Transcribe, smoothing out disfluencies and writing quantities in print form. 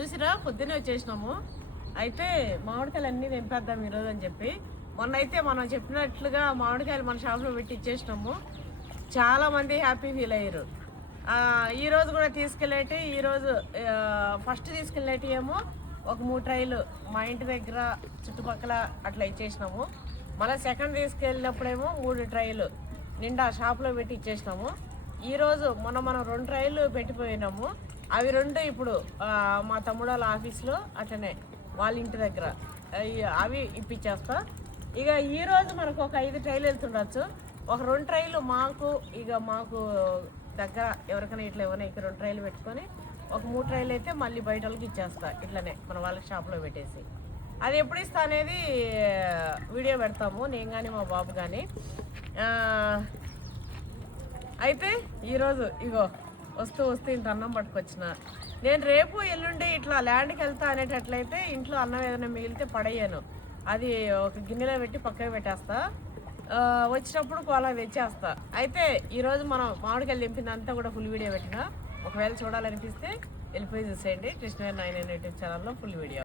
చూసిరా పొద్దున్నే వచ్చేసినాము. అయితే మామిడికాయలు అన్నీ తెంపేద్దాం ఈరోజు అని చెప్పి మొన్న అయితే మనం చెప్పినట్లుగా మామిడికాయలు మన షాప్లో పెట్టి ఇచ్చేసినాము. చాలామంది హ్యాపీ ఫీల్ అయ్యారు. ఈరోజు కూడా తీసుకెళ్ళేటి ఈరోజు ఫస్ట్ తీసుకెళ్ళేటి ఏమో ఒక 3 ట్రైలు మా ఇంటి దగ్గర చుట్టుపక్కల అట్లా ఇచ్చేసినాము. మళ్ళీ సెకండ్ తీసుకెళ్ళినప్పుడేమో 3 ట్రైలు నిండా షాప్లో పెట్టి ఇచ్చేసినాము. ఈరోజు మనం 2 ట్రైలు పెట్టిపోయినాము. అవి 2 ఇప్పుడు మా తమ్ముడు వాళ్ళ ఆఫీస్లో అట్లనే వాళ్ళ ఇంటి దగ్గర అవి ఇప్పించేస్తా. ఇక ఈరోజు మనకు ఒక 5 ట్రైలు వెళ్తుండొచ్చు. ఒక 2 ట్రైలు మాకు దగ్గర ఎవరికైనా ఇట్లా ఏమైనా ఇక 2 ట్రైలు పెట్టుకొని ఒక 3 ట్రైలు అయితే మళ్ళీ బయట వాళ్ళకి ఇచ్చేస్తా. ఇట్లనే మన వాళ్ళకి షాప్లో పెట్టేసి అది ఎప్పుడు ఇస్తా అనేది వీడియో పెడతాము, నేను కానీ మా బాబు కానీ. అయితే ఈరోజు ఇగో వస్తూ ఇంత అన్నం పట్టుకొచ్చిన. నేను రేపు ఎల్లుండి ఇట్లా ల్యాండ్కి వెళ్తా అనేటట్లయితే ఇంట్లో అన్నం ఏదైనా మిగిలితే పడేయను, అది ఒక గిన్నెలో పెట్టి పక్కకు పెట్టేస్తా. వచ్చినప్పుడు కోలా తెచ్చేస్తా. అయితే ఈరోజు మనం మామిడికాయలు తెంపిందంతా కూడా ఫుల్ వీడియో పెట్టినా. ఒకవేళ చూడాలనిపిస్తే వెళ్ళిపోయి చూసేయండి. కృష్ణవేర్ 99 యూట్యూబ్ ఛానల్లో ఫుల్ వీడియో.